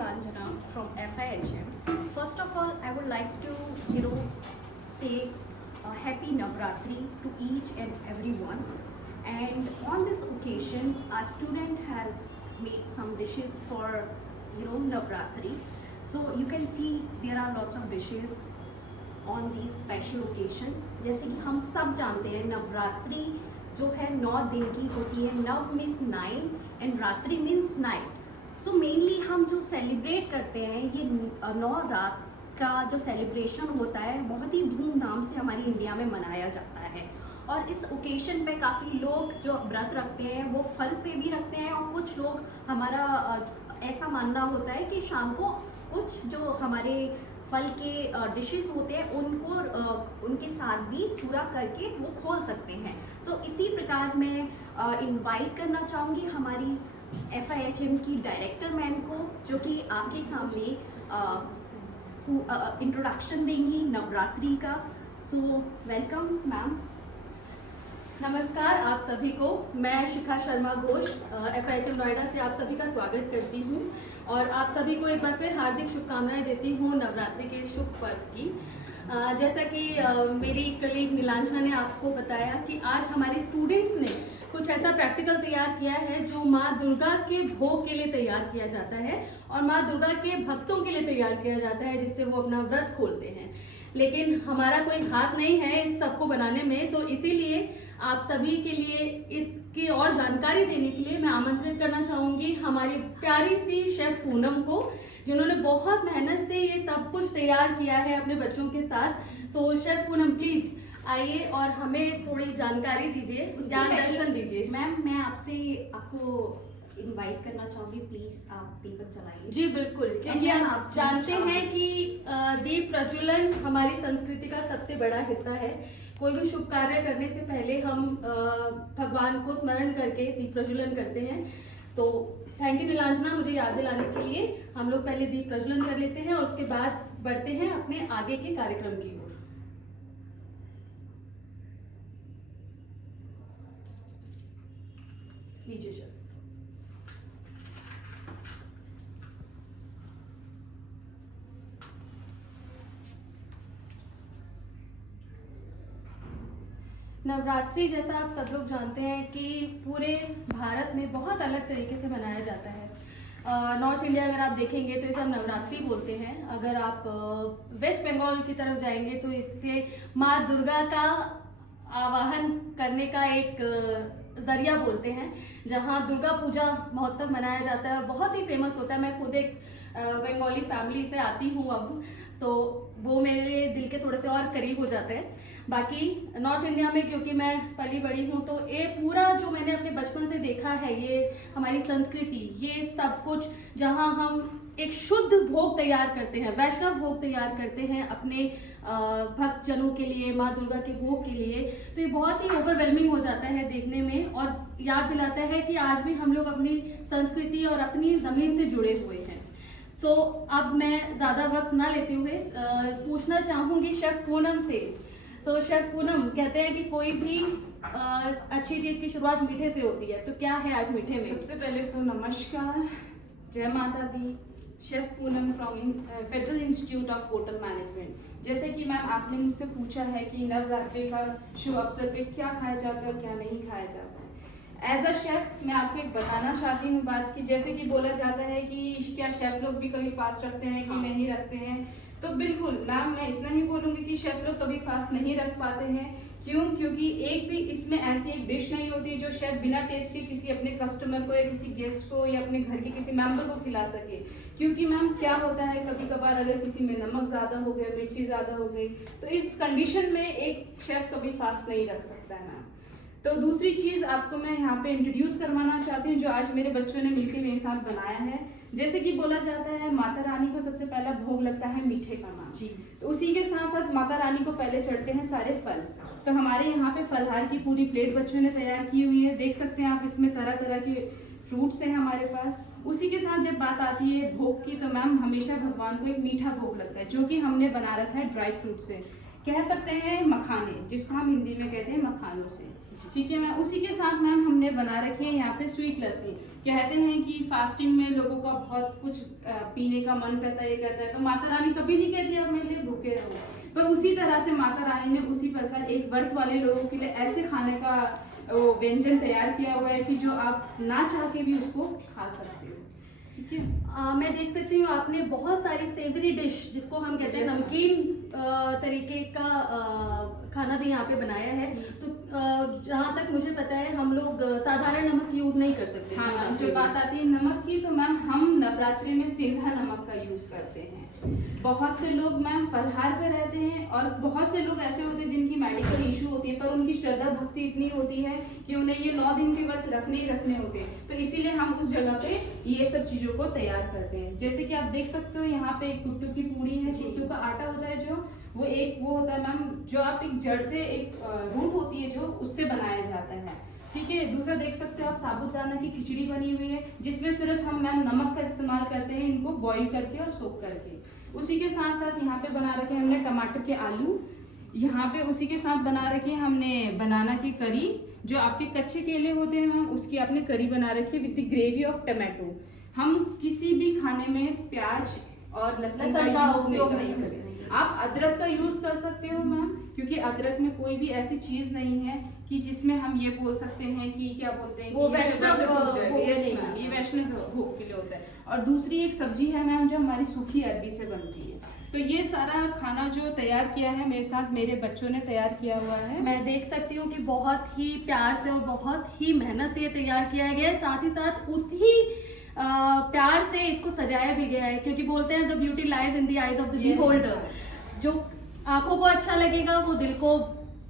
Nilanjana from FIHM. First of all, I would like to, say a happy Navratri to each and everyone. And on this occasion, our student has made some dishes for, Navratri. So you can see there are lots of dishes on this special occasion. जैसे कि हम सब जानते हैं नवरात्रि जो है 9 दिन की होती है. नव मीन्स 9 एंड रात्रि मीन्स नाइट. सो मेनली हम जो सेलिब्रेट करते हैं ये 9 रात का जो सेलिब्रेशन होता है बहुत ही धूमधाम से हमारी इंडिया में मनाया जाता है. और इस ओकेशन पे काफ़ी लोग जो व्रत रखते हैं वो फल पे भी रखते हैं, और कुछ लोग हमारा ऐसा मानना होता है कि शाम को कुछ जो हमारे फल के डिशेस होते हैं उनको उनके साथ भी पूरा करके वो खोल सकते हैं. तो इसी प्रकार मैं इनवाइट करना चाहूँगी हमारी FIHM की डायरेक्टर मैम को, जो कि आपके सामने इंट्रोडक्शन देंगी नवरात्रि का. So welcome ma'am. नमस्कार आप सभी को. मैं शिखा शर्मा घोष FIHM नोएडा से आप सभी का स्वागत करती हूँ और आप सभी को एक बार फिर हार्दिक शुभकामनाएं देती हूँ नवरात्रि के शुभ पर्व की. जैसा कि मेरी कलीग नीलांजना ने आपको बताया कि आज हमारे स्टूडेंट्स ने कुछ ऐसा प्रैक्टिकल तैयार किया है जो माँ दुर्गा के भोग के लिए तैयार किया जाता है और माँ दुर्गा के भक्तों के लिए तैयार किया जाता है, जिससे वो अपना व्रत खोलते हैं. लेकिन हमारा कोई हाथ नहीं है इस सबको बनाने में, तो इसीलिए आप सभी के लिए इसकी और जानकारी देने के लिए मैं आमंत्रित करना चाहूँगी हमारी प्यारी सी शेफ पूनम को, जिन्होंने बहुत मेहनत से ये सब कुछ तैयार किया है अपने बच्चों के साथ. सो शेफ पूनम प्लीज़ आइए और हमें थोड़ी जानकारी दीजिए, ज्ञान दर्शन दीजिए. मैम मैं आपको इनवाइट करना चाहूँगी, प्लीज़ आप दीपक जलाइए. जी बिल्कुल, क्योंकि आप जानते हैं कि दीप प्रज्वलन हमारी संस्कृति का सबसे बड़ा हिस्सा है. कोई भी शुभ कार्य करने से पहले हम भगवान को स्मरण करके दीप प्रज्वलन करते हैं. तो थैंक यू नीलांजना मुझे याद दिलाने के लिए. हम लोग पहले दीप प्रज्वलन कर लेते हैं और उसके बाद बढ़ते हैं अपने आगे के कार्यक्रम की ओर. लीजिए शेफ. नवरात्रि जैसा आप सब लोग जानते हैं कि पूरे भारत में बहुत अलग तरीके से मनाया जाता है. नॉर्थ इंडिया अगर आप देखेंगे तो इसे हम नवरात्रि बोलते हैं. अगर आप वेस्ट बंगाल की तरफ जाएंगे तो इससे माँ दुर्गा का आवाहन करने का एक जरिया बोलते हैं, जहाँ दुर्गा पूजा महोत्सव मनाया जाता है और बहुत ही फेमस होता है. मैं खुद एक बंगाली फैमिली से आती हूँ अब, सो वो मेरे दिल के थोड़े से और करीब हो जाते हैं. बाकी नॉर्थ इंडिया में क्योंकि मैं पली बड़ी हूँ तो ये पूरा जो मैंने अपने बचपन से देखा है, ये हमारी संस्कृति, ये सब कुछ जहाँ हम एक शुद्ध भोग तैयार करते हैं, वैष्णव भोग तैयार करते हैं अपने भक्तजनों के लिए, माँ दुर्गा के भोग के लिए, तो ये बहुत ही ओवरवेलमिंग हो जाता है देखने में और याद दिलाता है कि आज भी हम लोग अपनी संस्कृति और अपनी ज़मीन से जुड़े हुए हैं. सो अब मैं ज़्यादा वक्त ना लेते हुए पूछना चाहूँगी शेफ पूनम से. तो शेफ पूनम, कहते हैं कि कोई भी अच्छी चीज़ की शुरुआत मीठे से होती है, तो क्या है आज मीठे में? सबसे पहले तो नमस्कार, जय माता दी. Chef Poonam from federal institute of hotel management. जैसे कि मैम आपने मुझसे पूछा है कि नवरात्रि का शुभ अवसर पे क्या खाया जाता है और क्या नहीं खाया जाता है. एज अ शेफ मैं आपको एक बताना चाहती हूँ बात की, जैसे कि बोला जाता है कि क्या शेफ लोग भी कभी फास्ट रखते हैं कि नहीं रखते हैं. तो बिल्कुल मैम मैं इतना ही बोलूँगी कि शेफ लोग कभी फास्ट नहीं रख पाते हैं. क्यों? क्योंकि एक भी इसमें ऐसी एक डिश नहीं होती जो शेफ बिना टेस्ट के किसी अपने कस्टमर को या किसी गेस्ट को या अपने घर के किसी मेंबर को खिला सके. क्योंकि मैम क्या होता है, कभी कभार अगर किसी में नमक ज़्यादा हो गया, मिर्ची ज़्यादा हो गई, तो इस कंडीशन में एक शेफ कभी फास्ट नहीं रख सकता है मैम. तो दूसरी चीज़ आपको मैं यहाँ पे इंट्रोड्यूस करवाना चाहती हूँ जो आज मेरे बच्चों ने मिलकर मेरे साथ बनाया है. जैसे कि बोला जाता है माता रानी को सबसे पहला भोग लगता है मीठे का नाम जी. तो उसी के साथ साथ माता रानी को पहले चढ़ते हैं सारे फल. तो हमारे यहाँ पे फलहार की पूरी प्लेट बच्चों ने तैयार की हुई है, देख सकते हैं आप. इसमें तरह तरह के फ्रूट्स हैं हमारे पास. उसी के साथ जब बात आती है भोग की, तो मैम हमेशा भगवान को एक मीठा भोग लगता है जो कि हमने बना रखा है ड्राई फ्रूट से, कह सकते हैं मखाने, जिसको हम हिंदी में कहते हैं मखानों से. ठीक है मैम. उसी के साथ मैम हमने बना रखी है यहाँ पे स्वीट लस्सी. कहते हैं कि फास्टिंग में लोगों का बहुत कुछ पीने का मन करता है, ये करता है, तो माता रानी कभी नहीं कहती अब मेरे लिए भूखे रहो। पर उसी तरह से माता रानी ने उसी प्रकार एक व्रत वाले लोगों के लिए ऐसे खाने का वो व्यंजन तैयार किया हुआ है कि जो आप ना चाह के भी उसको खा सकते हो। ठीक है, मैं देख सकती हूँ आपने बहुत सारी सेवरी डिश, जिसको हम कहते हैं Yes, ma'am. नमकीन तरीके का खाना भी यहाँ पे बनाया है। तो जहाँ तक मुझे पता है हम लोग साधारण नमक यूज नहीं कर सकते। हाँ, जब बात आती है नमक की तो मैम हम नवरात्रि में सिंधा नमक का यूज करते हैं। बहुत से लोग मैम फलहार पे रहते हैं और बहुत से लोग ऐसे होते हैं जिनकी मेडिकल इशू होती है, पर उनकी श्रद्धा भक्ति इतनी होती है कि उन्हें ये 9 दिन के व्रत रखने ही रखने होते हैं। तो इसीलिए हम उस जगह पे ये सब चीजों को तैयार करते हैं। जैसे कि आप देख सकते हो यहाँ पे एक कुट्टू की पूड़ी है, कुट्टू का आटा होता है जो वो होता है मैम, जो आप एक जड़ से एक रूट होती है जो उससे बनाया जाता है। ठीक है, दूसरा देख सकते हो आप साबूदाना की खिचड़ी बनी हुई है, जिसमें सिर्फ हम मैम नमक का इस्तेमाल करते हैं, इनको बॉईल करके और सोक करके। उसी के साथ साथ यहाँ पे बना रखे हैं हमने टमाटर के आलू, यहाँ पे उसी के साथ बना रखी है हमने बनाना की करी, जो आपके कच्चे केले होते हैं मैम उसकी आपने करी बना रखी है with the gravy of tomato. हम किसी भी खाने में प्याज और लहसुन का यूज नहीं कर सकते। आप अदरक का यूज कर सकते हो मैम, क्योंकि अदरक में कोई भी ऐसी चीज नहीं है कि जिसमें हम ये बोल सकते हैं कि क्या बोलते हैं वो वैष्णव भोग ये वैष्णव भोग के लिए होता है। और दूसरी एक सब्जी है मैम जो हमारी सूखी अरबी से बनती है। तो ये सारा खाना जो तैयार किया है मेरे साथ मेरे बच्चों ने तैयार किया हुआ है। मैं देख सकती हूँ कि बहुत ही प्यार से और बहुत ही मेहनत से ये तैयार किया गया है, साथ ही साथ उसी प्यार से इसको सजाया भी गया है, क्योंकि बोलते हैं the beauty lies in the eyes of the beholder. जो आंखों को अच्छा लगेगा वो दिल को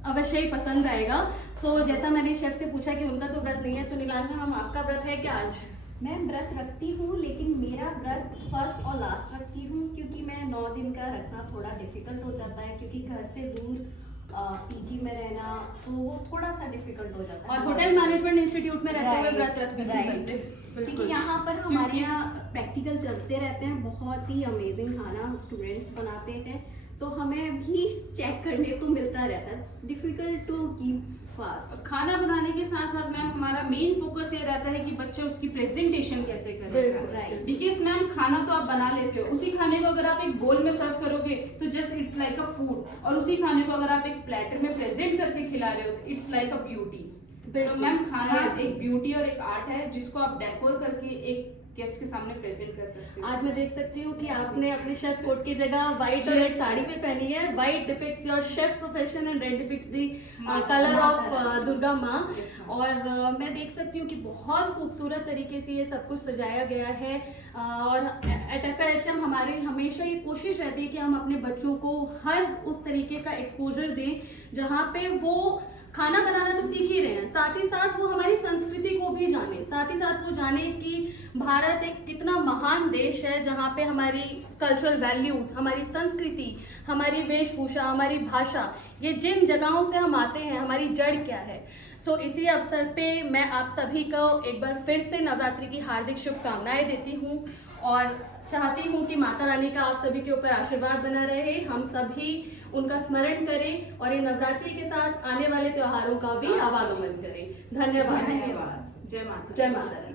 अवश्य ही पसंद आएगा। सो जैसा मैंने शेफ से पूछा कि उनका तो व्रत नहीं है, तो नीलांशना मैम आपका व्रत है क्या आज? मैं व्रत रखती हूँ, लेकिन मेरा व्रत फर्स्ट और लास्ट रखती हूँ, क्योंकि मैं 9 दिन का रखना थोड़ा डिफिकल्ट हो जाता है, क्योंकि घर से दूर पीजी में रहना तो वो थोड़ा सा डिफिकल्ट हो जाता है। और होटल मैनेजमेंट इंस्टीट्यूट में रहते हुए व्रत रख नहीं सकते, क्योंकि यहाँ पर हमारे यहाँ प्रैक्टिकल चलते रहते हैं, बहुत ही अमेजिंग खाना स्टूडेंट्स बनाते हैं, तो हमें भी चेक करने को मिलता रहता है। Difficult to keep fast. खाना बनाने के साथ साथ मैम हमारा मेन फोकस ये रहता है कि बच्चा उसकी प्रेजेंटेशन कैसे करेगा। Right. बिकॉज मैम खाना तो आप बना लेते हो, उसी खाने को अगर आप एक बोल में सर्व करोगे तो just it's like a food, और उसी खाने को अगर आप एक प्लेटर में प्रेजेंट करके खिला रहे हो तो इट्स लाइक अ ब्यूटी। तो मैम खाना एक ब्यूटी और एक आर्ट है जिसको आप डेकोर करके एक गेस्ट के सामने प्रेजेंट कर सकते हो। आज मैं देख सकती हूँ कि आपने अपने शेफ कोट की जगह व्हाइट और रेड साड़ी भी पहनी है। White depicts your chef profession and red depicts the colour of Durga माँ। और मैं देख सकती हूँ कि बहुत खूबसूरत तरीके से ये सब कुछ सजाया गया है। और एट FIHM हमारी हमेशा ये कोशिश रहती है कि हम अपने बच्चों को हर उस तरीके का एक्सपोजर दें जहाँ पे वो खाना बनाना तो सीख ही रहे हैं, साथ ही साथ वो हमारी संस्कृति को भी जाने, साथ ही साथ वो जाने कि भारत एक कितना महान देश है जहाँ पे हमारी कल्चरल वैल्यूज, हमारी संस्कृति, हमारी वेशभूषा, हमारी भाषा, ये जिन जगहों से हम आते हैं, हमारी जड़ क्या है। सो इसी अवसर पे मैं आप सभी को एक बार फिर से नवरात्रि की हार्दिक शुभकामनाएं देती हूँ और चाहती हूँ कि माता रानी का आप सभी के ऊपर आशीर्वाद बना रहे, हम सभी उनका स्मरण करें और ये नवरात्रि के साथ आने वाले त्योहारों का भी आवागमन करें। धन्यवाद। धन्यवाद। जय माता। जय माता दी।